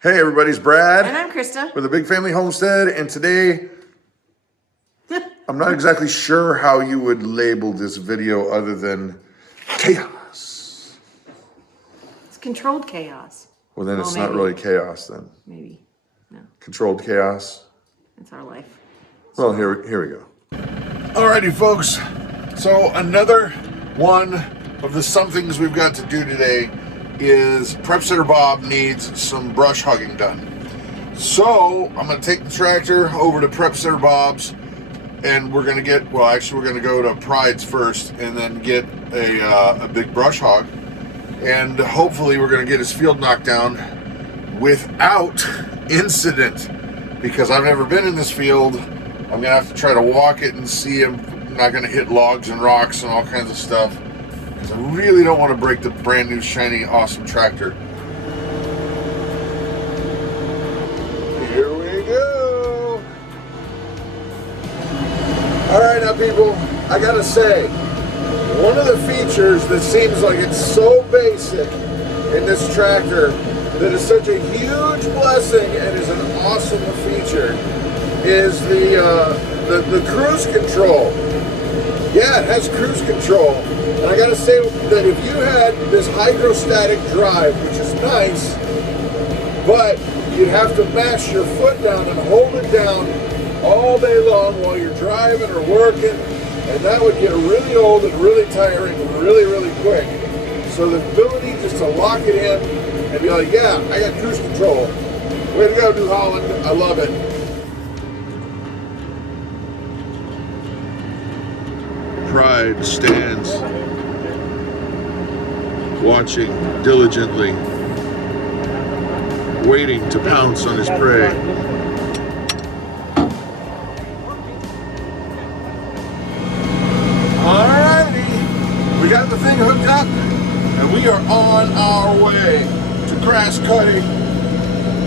Hey everybody, it's Brad. And I'm Krista. With the Big Family Homestead, and today, I'm not exactly sure how you would label this video other than chaos. It's controlled chaos. Well then it's maybe. not really chaos then. Maybe. No. Controlled chaos. It's our life. Well, here we go. Alrighty folks, so another one of the somethings we've got to do today is Prep Sitter Bob needs some brush hogging done. So I'm gonna take the tractor over to Prep Sitter Bob's and we're gonna get, well actually we're gonna go to Pride's first and then get a big brush hog. And hopefully we're gonna get his field knocked down without incident, because I've never been in this field. I'm gonna have to try to walk it and see I'm not gonna hit logs and rocks and all kinds of stuff, because I really don't want to break the brand new shiny awesome tractor. Here we go. All right now people, I gotta say, one of the features that seems like it's so basic in this tractor that is such a huge blessing and is an awesome feature is the cruise control. Yeah, it has cruise control. And I gotta say that if you had this hydrostatic drive, which is nice, but you'd have to mash your foot down and hold it down all day long while you're driving or working, and that would get really old and really tiring really, really quick. So the ability just to lock it in and be like, yeah, I got cruise control. Way to go, New Holland. I love it. Pride stands watching diligently, waiting to pounce on his prey. Alrighty, we got the thing hooked up and we are on our way to grass cutting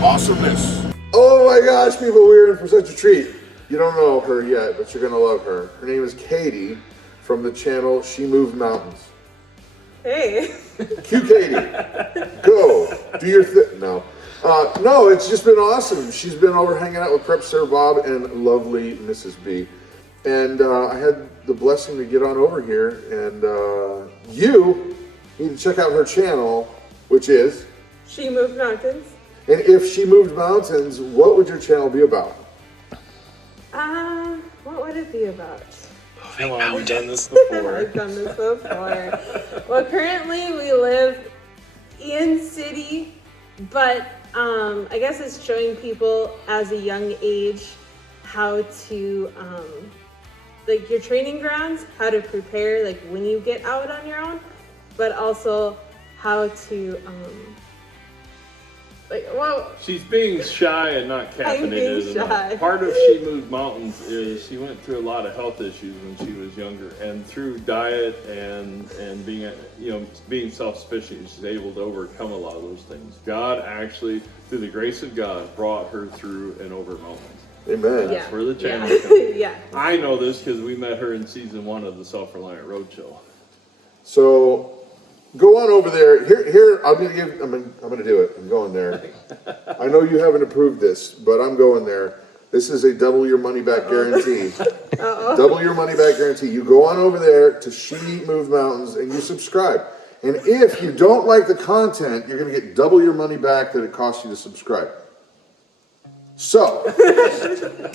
awesomeness. Oh my gosh, people, we're in for such a treat. You don't know her yet, but you're gonna love her. Her name is Katie from the channel She Moved Mountains. Hey. Cue Katie. Go. Do your thing. No. No, it's just been awesome. She's been over hanging out with Prep Sitter Bob and lovely Mrs. B. And I had the blessing to get on over here, and you need to check out her channel, which is She Moved Mountains. And if She Moved Mountains, what would your channel be about? What would it be about? Come on, we've done this before. I've done this before. Well, currently we live in city, but I guess it's showing people as a young age how to, like your training grounds, how to prepare like when you get out on your own, but also how to, she's being shy and not caffeinated enough. Part of She Moved Mountains is she went through a lot of health issues when she was younger, and through diet and being self-sufficient, she's able to overcome a lot of those things. God actually, through the grace of God, brought her through and over mountains. Amen. That's where the channel comes. Yeah. I know this because we met her in season 1 of the Self-Reliant Roadshow. So go on over there. Here, I'm gonna do it. I'm going there. I know you haven't approved this, but I'm going there. This is a double your money back guarantee. Double your money back guarantee. You go on over there to She Moved Mountains and you subscribe. And if you don't like the content, you're gonna get double your money back that it costs you to subscribe. So,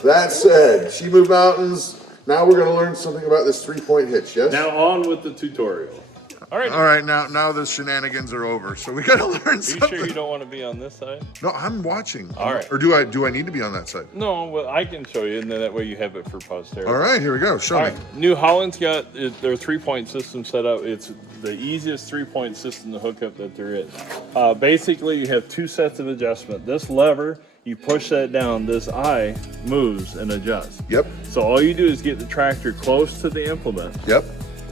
that said, She Moved Mountains. Now we're gonna learn something about this 3-point hitch, yes? Now on with the tutorial. All right, now the shenanigans are over, so we gotta learn something. Are you sure you don't want to be on this side? No, I'm watching. All right. Or do I need to be on that side? No, well, I can show you, and then that way you have it for posterity. All right, here we go. Show All me. right, New Holland's got their 3-point system set up. It's the easiest 3-point system to hook up that there is. Basically, you have 2 sets of adjustment. This lever, you push that down, this eye moves and adjusts. Yep. So all you do is get the tractor close to the implement. Yep.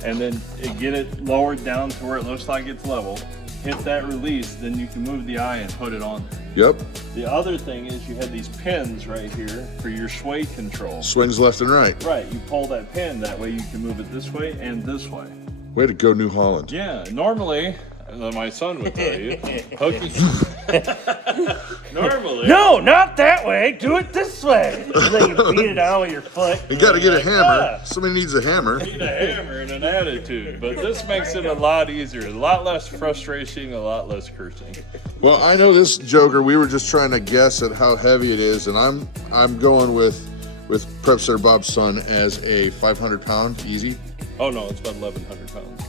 And then get it lowered down to where it looks like it's level. Hit that release, then you can move the eye and put it on there. Yep. The other thing is you have these pins right here for your sway control. Swings left and right. Right, you pull that pin, that way you can move it this way and this way. Way to go, New Holland. Yeah, normally, my son would tell you, hooking. Normally, No, not that way. Do it this way. And then you beat it down with your foot. You got to get a hammer. "Ah." Somebody needs a hammer. Need a hammer and an attitude, but this makes it a lot easier, a lot less frustration, a lot less cursing. Well, I know this joker. We were just trying to guess at how heavy it is, and I'm going with Prep Sir Bob's son as a 500-pound easy. Oh no, it's about 1,100 pounds.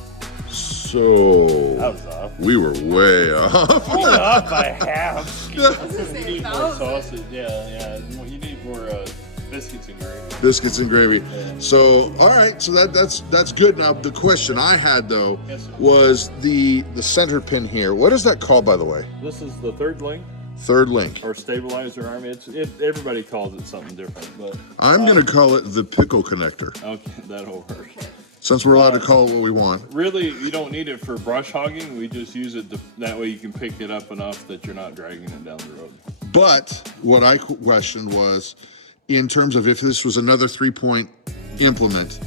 So That was off. we were way off. Only off by half. You need more sausage, yeah. You need more biscuits and gravy. Biscuits and gravy. So, all right. So that's good. Now, the question I had though Yes, sir. was the center pin here. What is that called, by the way? This is the third link, Third link. or stabilizer arm. Everybody calls it something different, but I'm gonna call it the pickle connector, okay, that'll work. since we're allowed to call it what we want. Really, you don't need it for brush hogging. We just use it that way you can pick it up enough that you're not dragging it down the road. But what I questioned was, in terms of if this was another 3-point implement,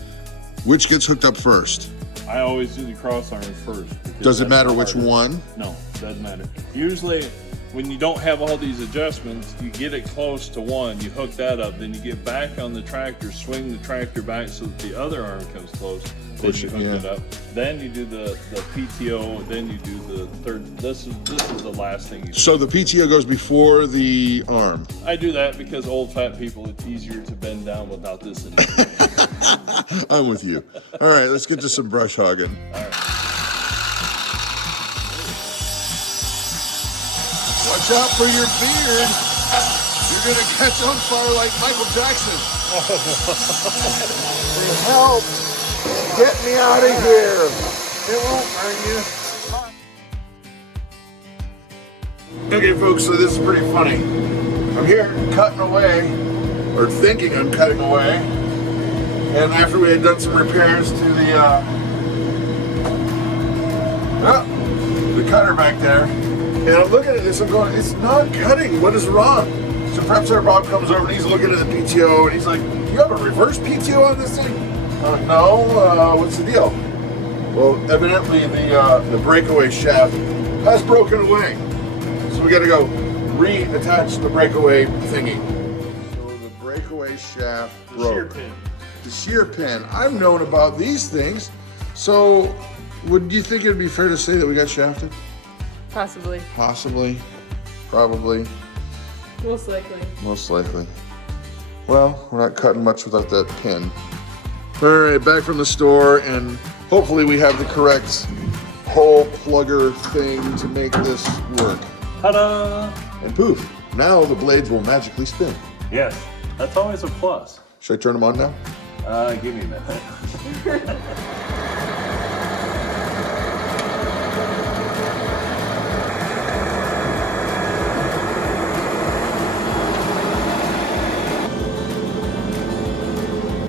which gets hooked up first? I always do the cross arm first. because Does it that's matter the which hardest. one? No, doesn't matter. Usually, when you don't have all these adjustments, you get it close to one, you hook that up, then you get back on the tractor, swing the tractor back so that the other arm comes close, then Push you it, hook yeah. it up. Then you do the PTO, then you do the third. This is the last thing you do. So the PTO goes before the arm. I do that because old fat people, it's easier to bend down without this in it. I'm with you. All right, let's get to some brush hogging. Watch out for your beard. You're gonna catch on fire like Michael Jackson. Help! Get me out of here. It won't burn you. Okay, folks, so this is pretty funny. I'm here cutting away, or thinking I'm cutting away, and after we had done some repairs to the cutter back there, and I'm looking at this, I'm going, it's not cutting, what is wrong? So Prep Sir Bob comes over and he's looking at the PTO, and he's like, you have a reverse PTO on this thing? No, what's the deal? Well, evidently the breakaway shaft has broken away. So we gotta go reattach the breakaway thingy. So the breakaway shaft broke. Shear pin. The shear pin. I've known about these things. So would you think it would be fair to say that we got shafted? Possibly. Possibly. Probably. Most likely. Most likely. Well, we're not cutting much without that pin. All right, back from the store, and hopefully we have the correct hole plugger thing to make this work. Ta-da! And poof, now the blades will magically spin. Yes, that's always a plus. Should I turn them on now? Give me a minute.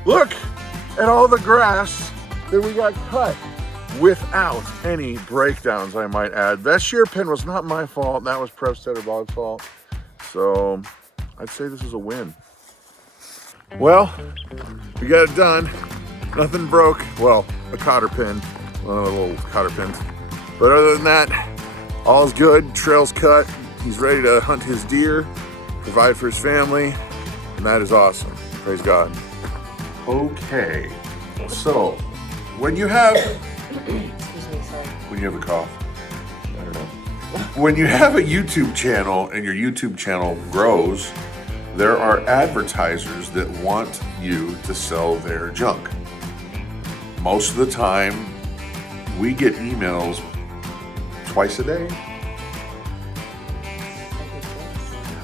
Look at all the grass that we got cut without any breakdowns, I might add. That shear pin was not my fault. That was Prep Sir Bob's fault. So I'd say this is a win. Well, we got it done. Nothing broke. Well, a cotter pin, one of the little cotter pins. But other than that, all's good. Trail's cut. He's ready to hunt his deer, provide for his family, and that is awesome. Praise God. Okay, so when you have, when you have a cough, I don't know. When you have a YouTube channel and your YouTube channel grows, there are advertisers that want you to sell their junk. Most of the time, we get emails twice a day.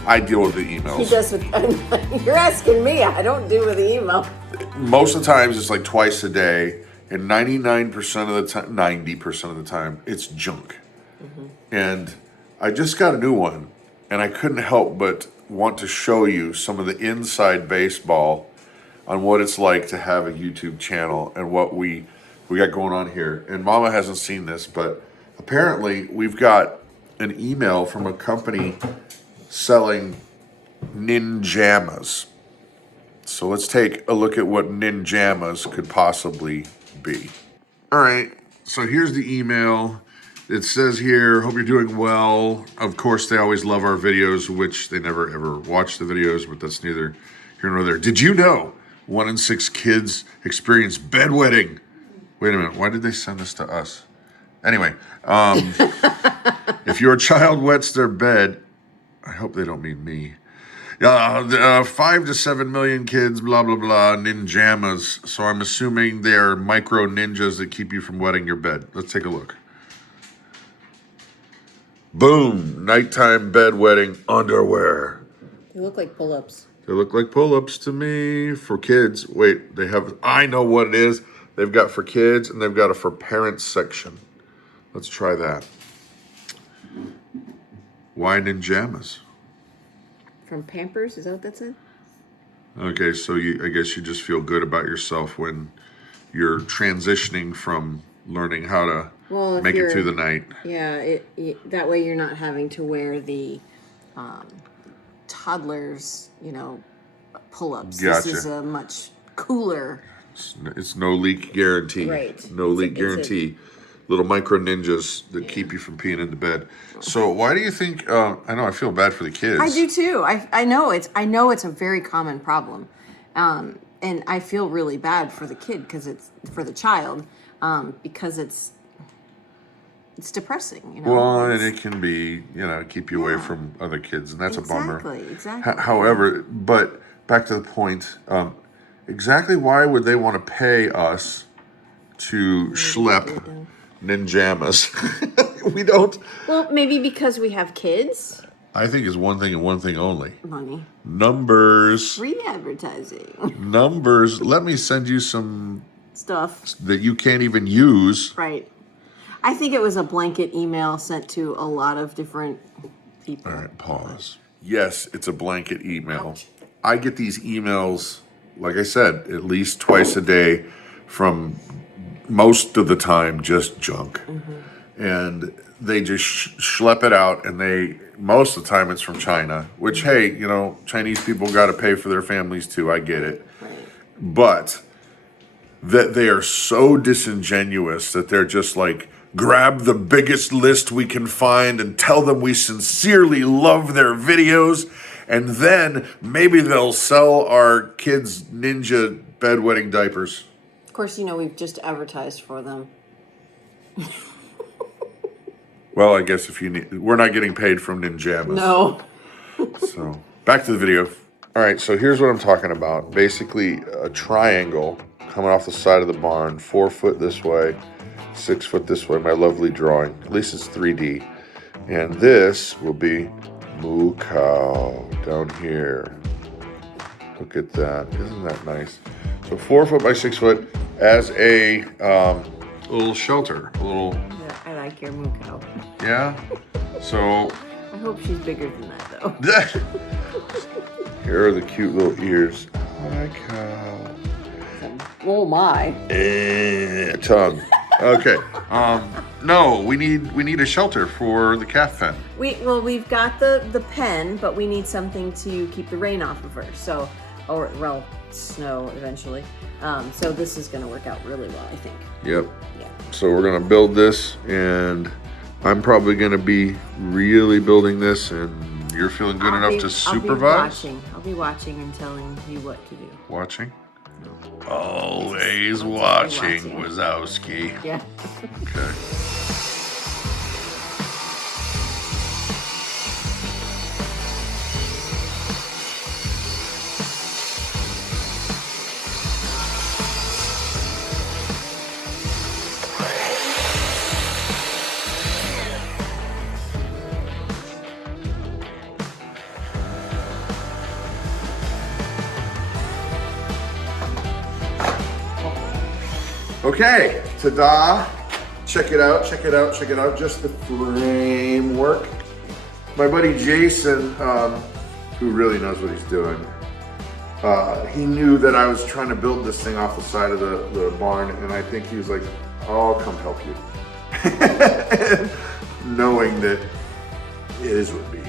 I deal with the emails. He does with, you're asking me, I don't do with the email. Most of the times it's like twice a day, and 99% of the time, 90% of the time, it's junk. And I just got a new one, and I couldn't help but want to show you some of the inside baseball on what it's like to have a YouTube channel and what we got going on here. And Mama hasn't seen this, but apparently we've got an email from a company selling ninjamas. So let's take a look at what ninjamas could possibly be. All right, so here's the email. It says here, hope you're doing well. Of course, they always love our videos, which they never ever watch the videos, but that's neither here nor there. Did you know 1 in 6 kids experience bedwetting? Wait a minute, why did they send this to us? Anyway, if your child wets their bed, I hope they don't mean me. 5 to 7 million kids, blah, blah, blah, ninjamas. So I'm assuming they are micro ninjas that keep you from wetting your bed. Let's take a look. Boom, nighttime bedwetting underwear. They look like pull-ups. They look like pull-ups to me for kids. Wait, they have, I know what it is. They've got for kids and they've got a for parents section. Let's try that. Why ninjamas? From Pampers, is that what that said? Okay, so I guess you just feel good about yourself when you're transitioning from learning how to make it through the night. Yeah, that way you're not having to wear the toddlers, pull-ups. Gotcha. This is a much cooler. It's no leak guarantee. Right. No leak guarantee. Little micro ninjas that keep you from peeing in the bed. So why do you think? I know I feel bad for the kids. I do too. I know it's a very common problem, and I feel really bad for the kid because it's for the child because it's depressing. Well, and it can be keep you away from other kids, and that's a bummer. Exactly. However, but back to the point. Exactly why would they want to pay us to schlep ninjamas? We don't. Well, maybe because we have kids. I think it's one thing and one thing only. Money. Numbers. Free advertising. Numbers. Let me send you some Stuff. that you can't even use. Right. I think it was a blanket email sent to a lot of different people. All right, pause. Yes, it's a blanket email. I get these emails, like I said, at least twice a day from most of the time just junk. And they just schlep it out, and most of the time it's from China, which, hey, Chinese people got to pay for their families too. I get it. Right. But that they are so disingenuous that they're just like, grab the biggest list we can find and tell them we sincerely love their videos, and then maybe they'll sell our kids ninja bedwetting diapers. Of course, we've just advertised for them. Well, I guess we're not getting paid from ninjamas. No. So back to the video. All right, so here's what I'm talking about. Basically, a triangle coming off the side of the barn, 4 foot this way, 6 foot this way. My lovely drawing. At least it's 3D. And this will be moo cow down here. Look at that. Isn't that nice? So 4 foot by 6 foot as a little shelter. A little. Yeah, I like your moo cow. Yeah. So. I hope she's bigger than that, though. Here are the cute little ears. Hi, cow. Oh my. Tongue. Okay. No, we need a shelter for the calf pen. We've got the pen, but we need something to keep the rain off of her. So, or snow eventually. So this is gonna work out really well, I think. Yep. Yeah. So we're gonna build this, and I'm probably gonna be really building this, and you're feeling good enough to supervise? I'll be watching and telling you what to do. Watching? Always watching, Wazowski. Yeah. Okay. Okay, ta-da. Check it out, check it out, check it out. Just the framework. My buddy Jason, who really knows what he's doing, he knew that I was trying to build this thing off the side of the barn, and I think he was like, I'll come help you. Knowing that his would be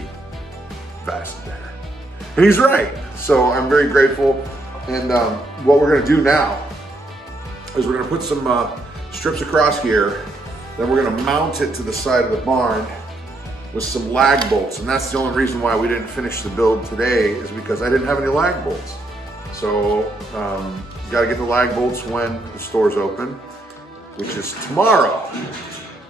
vastly better. And he's right. So I'm very grateful. And what we're gonna do now is we're gonna put some strips across here, Then we're gonna mount it to the side of the barn with some lag bolts. And that's the only reason why we didn't finish the build today, is because I didn't have any lag bolts. So, you gotta get the lag bolts when the store's open, which is tomorrow.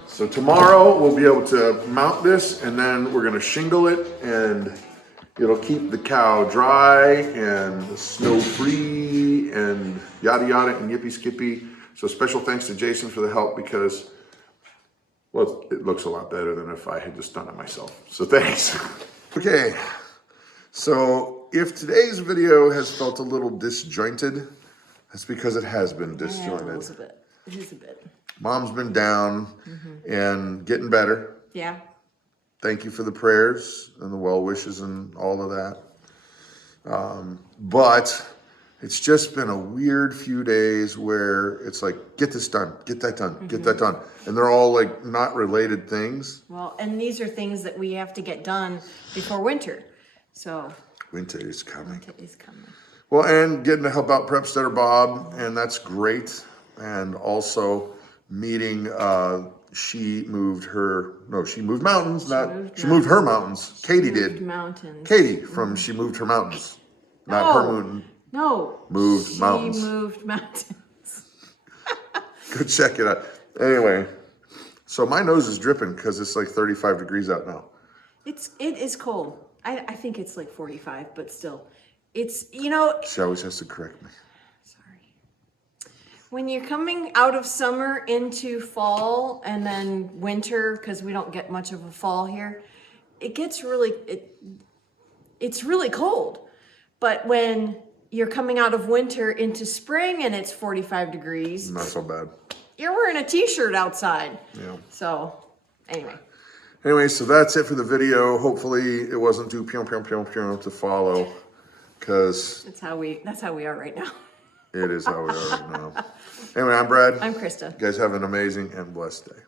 So tomorrow we'll be able to mount this, and then we're gonna shingle it, and it'll keep the cow dry and snow free and yada yada and yippee skippy. So special thanks to Jason for the help, because, well, it looks a lot better than if I had just done it myself. So thanks. Okay, so if today's video has felt a little disjointed, that's because it has been disjointed. Yeah, it is a bit. It is a bit. Mom's been down and getting better. Yeah. Thank you for the prayers and the well wishes and all of that. But it's just been a weird few days where it's like, get this done, get that done, get that done. And they're all like not related things. Well, and these are things that we have to get done before winter. So Winter is coming. winter is coming. Well, and getting to help out Prepsteader Bob, and that's great. And also meeting, she moved mountains, she moved her mountains. Katie did. Mountains. Katie from She Moved Her Mountains. Not her mountain. No. Moved mountains. She moved mountains. Go check it out. Anyway, so my nose is dripping because it's like 35 degrees out now. It is cold. I think it's like 45, but still. It's, She always has to correct me. sorry. When you're coming out of summer into fall and then winter, because we don't get much of a fall here, it gets it's really cold. But when you're coming out of winter into spring and it's 45 degrees, Not so bad. you're wearing a t-shirt outside. Yeah. So, anyway. Anyway, so that's it for the video. Hopefully it wasn't too pew to follow, because That's how we are right now. it is how we are right now. Anyway, I'm Brad. I'm Krista. You guys have an amazing and blessed day.